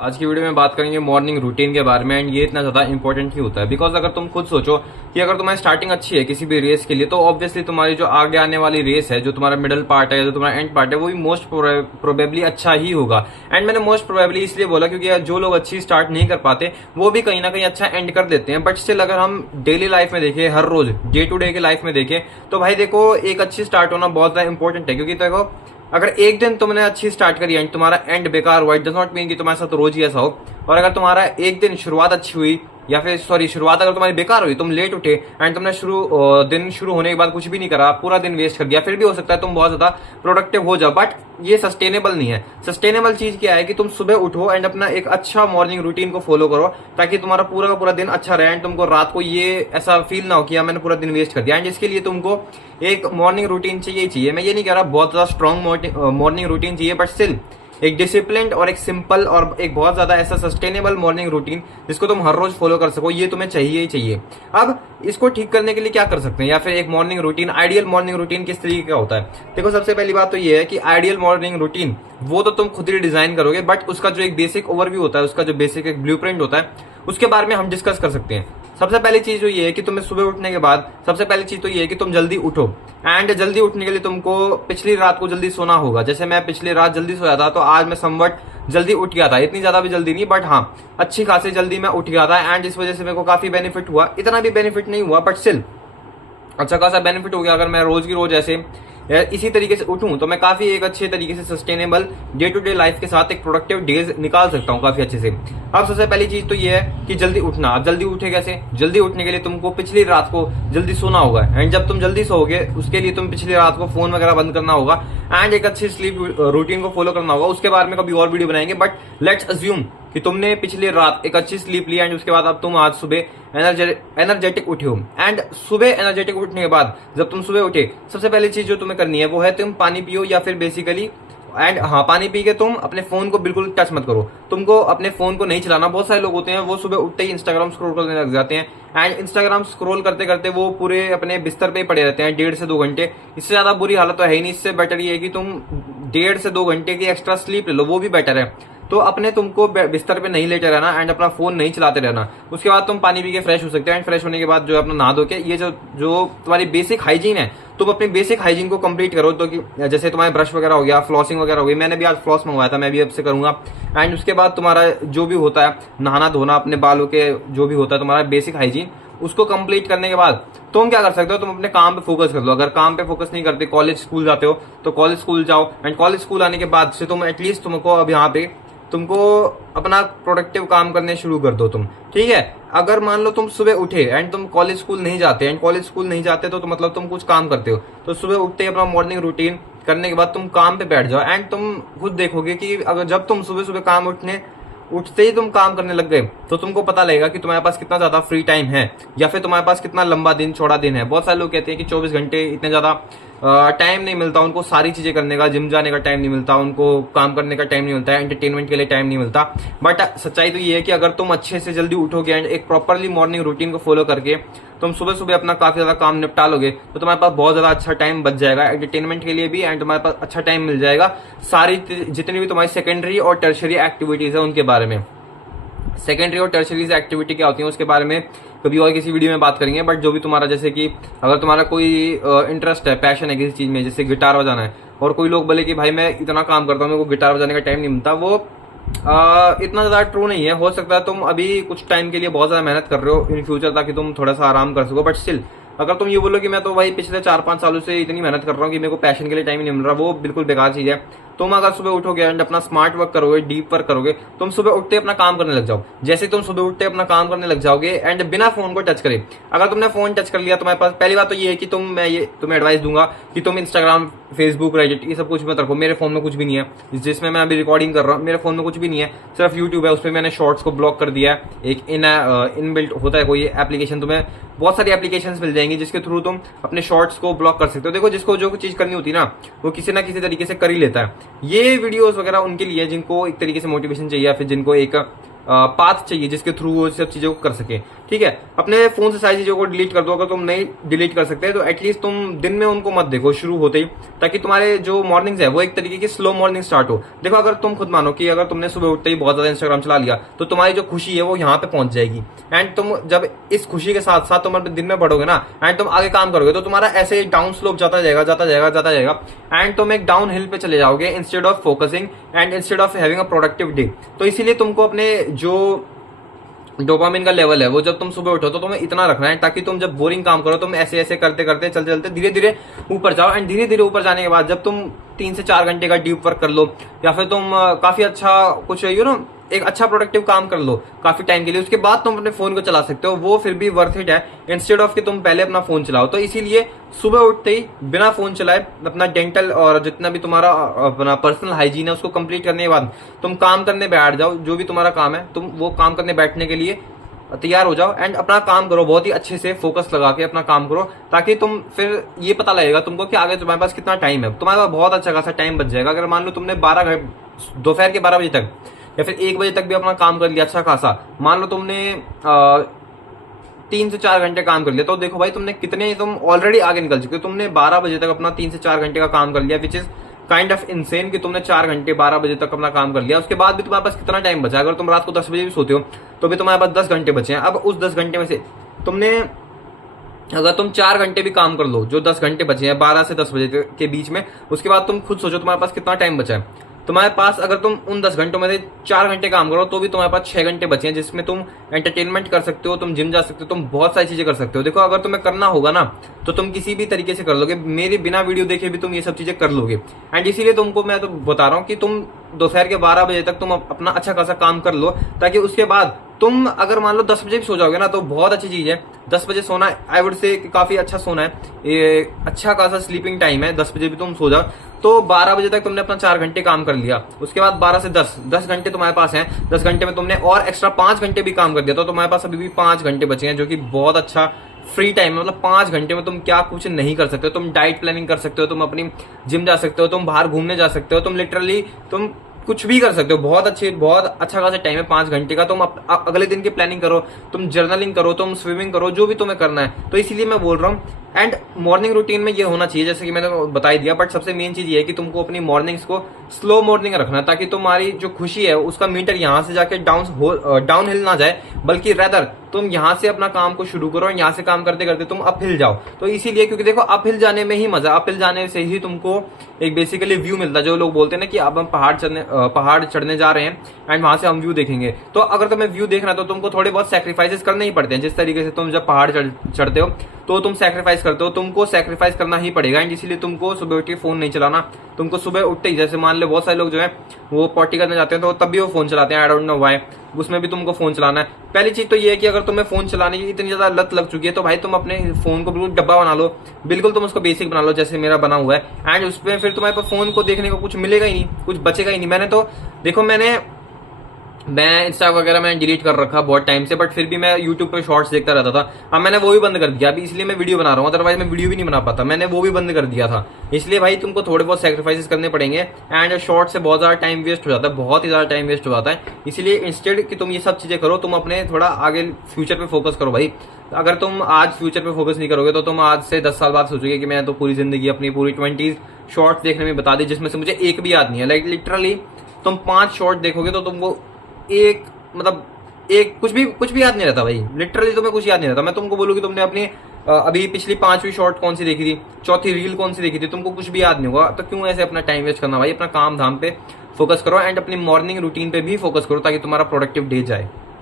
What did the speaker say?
आज की वीडियो में बात करेंगे मॉर्निंग रूटीन के बारे में। एंड ये इतना ज्यादा इंपॉर्टेंट ही होता है बिकॉज अगर तुम खुद सोचो कि अगर तुम्हारी स्टार्टिंग अच्छी है किसी भी रेस के लिए, तो ऑब्वियसली तुम्हारी जो आगे आने वाली रेस है, जो तुम्हारा मिडिल पार्ट है, जो तुम्हारा एंड पार्ट है, वो भी मोस्ट प्रोबेबली अच्छा ही होगा। एंड मैंने मोस्ट प्रोबेबली इसलिए बोला क्योंकि जो लोग अच्छी स्टार्ट नहीं कर पाते वो भी कहीं ना कहीं अच्छा एंड कर देते हैं। बट स्टिल अगर हम डेली लाइफ में देखें, हर रोज डे टू डे की लाइफ में देखें, तो भाई देखो एक अच्छी स्टार्ट होना बहुत ज्यादा इंपॉर्टेंट है। क्योंकि देखो अगर एक दिन तुमने अच्छी स्टार्ट करी एंड तुम्हारा एंड बेकार हुआ, इट डज नॉट मीन कि तुम्हारे साथ रोज ही ऐसा हो। और अगर तुम्हारा एक दिन शुरुआत अच्छी हुई या फिर शुरुआत अगर तुम्हारी बेकार हुई, तुम लेट उठे एंड तुमने दिन शुरू होने के बाद कुछ भी नहीं करा, पूरा दिन वेस्ट कर दिया, फिर भी हो सकता है तुम बहुत ज्यादा प्रोडक्टिव हो जाओ। बट ये सस्टेनेबल नहीं है। सस्टेनेबल चीज क्या है कि तुम सुबह उठो एंड अपना एक अच्छा मॉर्निंग रूटीन को फॉलो करो, ताकि तुम्हारा पूरा का पूरा दिन अच्छा रहे एंड तुमको रात को ये ऐसा फील ना हो कि मैंने पूरा दिन वेस्ट कर दिया। एंड इसके लिए तुमको एक मॉर्निंग रूटीन चाहिए। मैं ये नहीं कह रहा बहुत ज्यादा स्ट्रॉन्ग मॉर्निंग रूटीन चाहिए, बट स्टिल एक डिसिप्लिन और एक सिंपल और एक बहुत ज्यादा ऐसा सस्टेनेबल मॉर्निंग रूटीन जिसको तुम हर रोज फॉलो कर सको, ये तुम्हें चाहिए ही चाहिए। अब इसको ठीक करने के लिए क्या कर सकते हैं, या फिर एक morning routine, ideal morning routine किस तरीके का होता है। देखो सबसे पहली बात तो ये है कि आइडियल मॉर्निंग रूटीन वो तो तुम खुद ही डिजाइन करोगे, बट उसका जो एक बेसिक ओवरव्यू होता है, उसका जो बेसिक एक ब्लूप्रिंट होता है, उसके बारे में हम डिस्कस कर सकते हैं। सबसे पहली चीज तो ये है कि तुम्हें सुबह उठने के बाद सबसे पहली चीज तो ये है कि तुम जल्दी उठो। एंड जल्दी उठने के लिए तुमको पिछली रात को जल्दी सोना होगा। जैसे मैं पिछली रात जल्दी सोया था, तो आज मैं समवट जल्दी उठ गया था। इतनी ज्यादा भी जल्दी नहीं, बट हाँ अच्छी खासी जल्दी मैं उठ गया था। एंड इस वजह से मेरे को काफी बेनिफिट हुआ। इतना भी बेनिफिट नहीं हुआ, बट स्टिल अच्छा खासा बेनिफिट हो गया। अगर मैं रोज की रोज ऐसे इसी तरीके से उठूं तो मैं काफी एक अच्छे तरीके से sustainable day to day life के साथ एक प्रोडक्टिव डेज निकाल सकता हूं काफी अच्छे से। अब सबसे पहली चीज तो ये है कि जल्दी उठना। अब जल्दी उठे कैसे? जल्दी उठने के लिए तुमको पिछली रात को जल्दी सोना होगा। एंड जब तुम जल्दी सोओगे उसके लिए तुम पिछली रात को फोन वगैरह बंद करना होगा एंड एक अच्छी स्लीप रूटीन को फॉलो करना होगा। उसके बारे में कभी और वीडियो बनाएंगे, बट लेट्स अज्यूम कि तुमने पिछली रात एक अच्छी स्लीप ली एंड उसके बाद अब तुम आज सुबह एनर्जेटिक उठे हो। एंड सुबह एनर्जेटिक उठने के बाद जब तुम सुबह उठे, सबसे पहली चीज जो तुम्हें करनी है वो है तुम पानी पियो, या फिर बेसिकली एंड हाँ पानी पी के तुम अपने फोन को बिल्कुल टच मत करो। तुमको अपने फोन को नहीं चलाना। बहुत सारे लोग होते हैं वो सुबह उठते ही इंस्टाग्राम स्क्रॉल करने लग जाते हैं एंड इंस्टाग्राम स्क्रॉल करते करते वो पूरे अपने बिस्तर पे ही पड़े रहते हैं 1.5 से 2 घंटे। इससे ज्यादा बुरी हालत तो है ही नहीं। इससे बेटर ये है कि तुम 1.5 से 2 घंटे की एक्स्ट्रा स्लीप ले लो, वो भी बेटर है। तो अपने तुमको बिस्तर पे नहीं लेटे रहना एंड अपना फोन नहीं चलाते रहना। उसके बाद तुम पानी पी के फ्रेश हो सकते हो। एंड फ्रेश होने के बाद जो अपना नहा धो के ये जो तुम्हारी बेसिक हाइजीन है, तुम अपनी बेसिक हाइजीन को कंप्लीट करो। तो कि जैसे तुम्हारे ब्रश वगैरह हो गया, फ्लॉसिंग वगैरह हो गई, मैंने भी आज फ्लॉस मंगवाया था, मैं भी अब से करूंगा। एंड उसके बाद तुम्हारा जो भी होता है नहाना धोना, अपने बालों के जो भी होता है तुम्हारा बेसिक हाइजीन, उसको कंप्लीट करने के बाद तुम क्या कर सकते हो, तुम अपने काम पे फोकस कर लो। अगर काम पे फोकस नहीं करते, कॉलेज स्कूल जाते हो तो कॉलेज स्कूल जाओ। एंड कॉलेज स्कूल आने के बाद से तुम एटलीस्ट तुमको अब यहाँ पे तुमको अपना प्रोडक्टिव काम करने शुरू कर दो तुम, ठीक है। अगर मान लो तुम सुबह उठे एंड तुम कॉलेज स्कूल नहीं जाते, एंड कॉलेज स्कूल नहीं जाते तो मतलब तुम कुछ काम करते हो, तो सुबह उठते ही अपना मॉर्निंग रूटीन करने के बाद तुम काम पे बैठ जाओ। एंड तुम खुद देखोगे कि अगर जब तुम सुबह सुबह उठते ही तुम काम करने लग गए, तो तुमको पता लगेगा कि तुम्हारे पास कितना ज्यादा फ्री टाइम है, या फिर तुम्हारे पास कितना लंबा दिन चौड़ा दिन है। बहुत सारे लोग कहते हैं कि 24 घंटे इतने ज्यादा टाइम नहीं मिलता उनको सारी चीजें करने का, जिम जाने का टाइम नहीं मिलता उनको, काम करने का टाइम नहीं मिलता है, एंटरटेनमेंट के लिए टाइम नहीं मिलता। बट सच्चाई तो ये है कि अगर तुम अच्छे से जल्दी उठोगे एंड एक प्रॉपरली मॉर्निंग रूटीन को फॉलो करके तुम सुबह सुबह अपना काफी ज्यादा काम निपटा लोगे, तो तुम्हारे पास बहुत ज्यादा अच्छा टाइम बच जाएगा एंटरटेनमेंट के लिए भी। एंड तुम्हारे पास अच्छा टाइम मिल जाएगा सारी जितनी भी तुम्हारी सेकेंडरी और टर्शरी एक्टिविटीज है उनके बारे में। सेकेंडरी और टर्शरी एक्टिविटी क्या होती है उसके बारे में कभी और किसी वीडियो में बात करेंगे। बट जो भी तुम्हारा, जैसे कि अगर तुम्हारा कोई इंटरेस्ट है, पैशन है किसी चीज में, जैसे गिटार बजाना है, और कोई लोग बोले कि भाई मैं इतना काम करता हूँ मेरे को गिटार बजाने का टाइम नहीं मिलता, वो इतना ज्यादा ट्रू नहीं है। हो सकता है तुम अभी कुछ टाइम के लिए बहुत ज्यादा मेहनत कर रहे हो इन फ्यूचर ताकि तुम थोड़ा सा आराम कर सको, बट स्टिल अगर तुम ये बोलो कि मैं तो भाई पिछले 4-5 सालों से इतनी मेहनत कर रहा हूँ कि मेरे को पैशन के लिए टाइम ही नहीं मिल रहा, वो बिल्कुल बेकार चीज है। तुम अगर सुबह उठोगे एंड अपना स्मार्ट वर्क करोगे, डीप वर्क करोगे, तुम सुबह उठते अपना काम करने लग जाओ। जैसे तुम सुबह उठते अपना काम करने लग जाओगे एंड बिना फोन को टच करे, अगर तुमने फोन टच कर लिया तुम्हारे पास, पहली बात तो ये है कि मैं ये तुम्हें एडवाइस दूंगा कि तुम इंस्टाग्राम, फेसबुक, रेडिट ये सब कुछ मत रखो। मेरे फोन में कुछ भी नहीं है जिसमें मैं अभी रिकॉर्डिंग कर रहा हूँ, मेरे फोन में कुछ भी नहीं है, सिर्फ यूट्यूब है, उसमें मैंने शॉर्ट्स को ब्लॉक कर दिया है। एक इनबिल्ट होता है कोई एप्लीकेशन, तुम्हें बहुत सारी एप्लीकेशन मिल जाएंगी जिसके थ्रू तुम अपने शॉर्ट्स को ब्लॉक कर सकते हो। देखो जिसको जो चीज करनी होती है ना, वो किसी ना किसी तरीके से कर ही लेता है। ये वीडियोस वगैरह उनके लिए जिनको एक तरीके से मोटिवेशन चाहिए, या फिर जिनको एक पाथ चाहिए जिसके थ्रू वो सब चीजों को कर सके। ठीक है, अपने फोन से सारी चीजों को डिलीट कर दो। अगर तुम नहीं डिलीट कर सकते तो एटलीस्ट तुम दिन में उनको मत देखो शुरू होते ही, ताकि तुम्हारे जो मॉर्निंग्स है वो एक तरीके की स्लो मॉर्निंग स्टार्ट हो। देखो, अगर तुम खुद मानो कि अगर तुमने सुबह उठते ही बहुत ज्यादा इंस्टाग्राम चला लिया तो तुम्हारी जो खुशी है वो यहाँ पे पहुंच जाएगी। एंड तुम जब इस खुशी के साथ साथ तुम अपने दिन में बढ़ोगे ना, एंड तुम आगे काम करोगे, तो तुम्हारा ऐसे डाउन स्लोप जाता जाएगा जाता जाएगा जाता जाएगा, एंड तुम एक डाउन हिल पे चले जाओगे instead of focusing and instead of having a productive day. तो इसीलिए तुमको अपने जो डोपामिन का लेवल है वो जब तुम सुबह उठो तो तुम्हें इतना रखना है, ताकि तुम जब बोरिंग काम करो तुम ऐसे ऐसे करते करते चलते चलते धीरे धीरे ऊपर जाओ। एंड धीरे धीरे ऊपर जाने के बाद जब तुम 3 से 4 घंटे का डीप वर्क कर लो, या फिर तुम काफी अच्छा कुछ एक अच्छा प्रोडक्टिव काम कर लो काफी टाइम के लिए, उसके बाद तुम अपने फोन को चला सकते हो, वो फिर भी वर्थ इट है इंस्टेड ऑफ कि तुम पहले अपना फोन चलाओ। तो इसीलिए सुबह उठते ही बिना फोन चलाए अपना डेंटल और जितना भी तुम्हारा अपना पर्सनल हाइजीन है उसको कंप्लीट करने के बाद तुम काम करने बैठ जाओ। जो भी तुम्हारा काम है तुम वो काम करने बैठने के लिए तैयार हो जाओ, एंड अपना काम करो बहुत ही अच्छे से, फोकस लगा के अपना काम करो, ताकि तुम फिर ये पता लगेगा तुमको कि आगे तुम्हारे पास कितना टाइम है। तुम्हारे पास बहुत अच्छा खासा टाइम बच जाएगा। अगर मान लो तुमने दोपहर के 12 बजे तक या फिर 1 बजे तक भी अपना काम कर लिया अच्छा खासा, मान लो तुमने 3 से 4 घंटे काम कर लिया, तो देखो भाई तुमने कितने, तुम ऑलरेडी आगे निकल चुके हो। तुमने 12 बजे तक अपना 3 से 4 घंटे का काम कर लिया, which is kind of insane कि तुमने 4 घंटे 12 बजे तक अपना काम कर लिया। उसके बाद भी तुम्हारे पास कितना टाइम बचा? अगर तुम रात को 10 बजे भी सोते हो तो भी तुम्हारे पास 10 घंटे बचे हैं। अब उस 10 घंटे में से तुमने अगर तुम 4 घंटे भी काम कर लो, जो 10 घंटे बचे हैं 12 से 10 बजे के बीच में, उसके बाद तुम खुद सोचो तुम्हारे पास कितना टाइम बचा है। तुम्हारे पास अगर तुम उन 10 घंटों में से 4 घंटे काम करो तो भी तुम्हारे पास 6 घंटे बचे हैं, जिसमें तुम एंटरटेनमेंट कर सकते हो, तुम जिम जा सकते हो, तुम बहुत सारी चीजें कर सकते हो। देखो, अगर तुम्हें करना होगा ना तो तुम किसी भी तरीके से कर लोगे, मेरे बिना वीडियो देखे भी तुम ये सब चीजें कर लोगे। एंड इसीलिए तुमको मैं तो बता रहा हूँ कि तुम दोपहर के 12 बजे तक तुम अपना अच्छा खासा काम कर लो, ताकि उसके बाद तुम अगर मान लो 10 बजे भी सो जाओगे ना तो बहुत अच्छी चीज है। 10 बजे सोना आई वुड से काफी अच्छा सोना है, ये अच्छा खासा स्लीपिंग टाइम है। 10 बजे भी तुम सो जाओ तो 12 बजे तक तुमने अपना 4 घंटे काम कर लिया। उसके बाद 12 से 10 घंटे तुम्हारे पास हैं। 10 घंटे में तुमने और एक्स्ट्रा 5 घंटे भी काम कर दिया तो तुम्हारे पास अभी भी 5 घंटे बचे हैं, जो कि बहुत अच्छा फ्री टाइम है। मतलब 5 घंटे में तुम क्या कुछ नहीं कर सकते हो? तुम डाइट प्लानिंग कर सकते हो, तुम अपनी जिम जा सकते हो, तुम बाहर घूमने जा सकते हो, तुम लिटरली तुम कुछ भी कर सकते हो। बहुत अच्छा खासा टाइम है 5 घंटे का। तुम अगले दिन की प्लानिंग करो, तुम जर्नलिंग करो, तुम स्विमिंग करो, जो भी तुम्हें करना है। तो इसीलिए मैं बोल रहा हूँ। एंड मॉर्निंग रूटीन में ये होना चाहिए, जैसे कि मैंने बता ही दिया, बट सबसे मेन चीज ये है कि तुमको अपनी मॉर्निंग्स को स्लो मॉर्निंग रखना, ताकि तुम्हारी जो खुशी है उसका मीटर यहाँ से जाके डाउन हिल ना जाए, बल्कि रेदर तुम यहाँ से अपना काम को शुरू करो, यहाँ से काम करते करते तुम अप हिल जाओ। तो इसीलिए, क्योंकि देखो अप हिल जाने में ही मजा, अप हिल जाने से ही तुमको एक बेसिकली व्यू मिलता है। जो लोग बोलते हैं ना कि अब हम पहाड़ चढ़ने जा रहे हैं एंड वहां से हम व्यू देखेंगे, तो अगर तुम्हें व्यू देखना है तो तुमको थोड़े बहुत सैक्रिफाइसेस करने ही पड़ते हैं। जिस तरीके से तुम जब पहाड़ चढ़ते हो तो तुम सैक्रिफाइस करते हो, तुमको सैक्रिफाइस करना ही पड़ेगा। एंड इसीलिए तुमको सुबह उठ के फोन नहीं चलाना। तुमको सुबह उठते ही, जैसे मान लो बहुत सारे लोग जो है वो पॉटी करने जाते हैं तो तब भी वो फोन चलाते हैं, आई डोंट नो व्हाई, उसमें भी तुमको फोन चलाना है। पहली चीज तो ये है कि अगर तुम्हें फोन चलाने की इतनी ज्यादा लत लग चुकी है तो भाई तुम अपने फोन को बिल्कुल डब्बा बना लो, बिल्कुल तुम उसको बेसिक बना लो जैसे मेरा बना हुआ है। एंड उसमें फिर तुम्हारे पास फोन को देखने को कुछ मिलेगा ही नहीं, कुछ बचेगा ही नहीं। मैंने तो देखो, मैं इंस्टा वगैरह मैंने डिलीट कर रखा बहुत टाइम से, बट फिर भी मैं यूट्यूब पे शॉर्ट्स देखता रहता था। अब मैंने वो भी बंद कर दिया, अभी इसलिए मैं वीडियो बना रहा हूँ, अदरवाइज मैं वीडियो भी नहीं बना पाता। मैंने वो भी बंद कर दिया था। इसलिए भाई तुमको थोड़े बहुत सैक्रिफाइसेस करने पड़ेंगे। एंड शॉर्ट से बहुत ज्यादा टाइम वेस्ट हो जाता है, बहुत ही ज्यादा टाइम वेस्ट हो जाता है। इसलिए इंस्टेड कि तुम ये सब चीजें करो, तुम अपने थोड़ा आगे फ्यूचर पे फोकस करो भाई। अगर तुम आज फ्यूचर पे फोकस नहीं करोगे तो तुम आज से 10 साल बाद सोचोगे कि मैं तो पूरी जिंदगी अपनी पूरी 20s शॉर्ट्स देखने में बता दी, जिसमें से मुझे एक भी याद नहीं है। लाइक लिटरली तुम 5 शॉर्ट देखोगे तो तुमको एक कुछ भी याद नहीं रहता भाई। लिटरली तुम्हें कुछ याद नहीं रहता। मैं तुमको बोलूँ कि तुमने अपनी अभी पिछली 5वीं शॉर्ट कौन सी देखी थी, 4थी रील कौन सी देखी थी, तुमको कुछ भी याद नहीं होगा। तो क्यों ऐसे अपना टाइम वेस्ट करना भाई? अपना काम धाम पे फोकस करो एंड अपनी मॉर्निंग रूटीन पे भी फोकस करो, ताकि तुम्हारा प्रोडक्टिव डे जाए।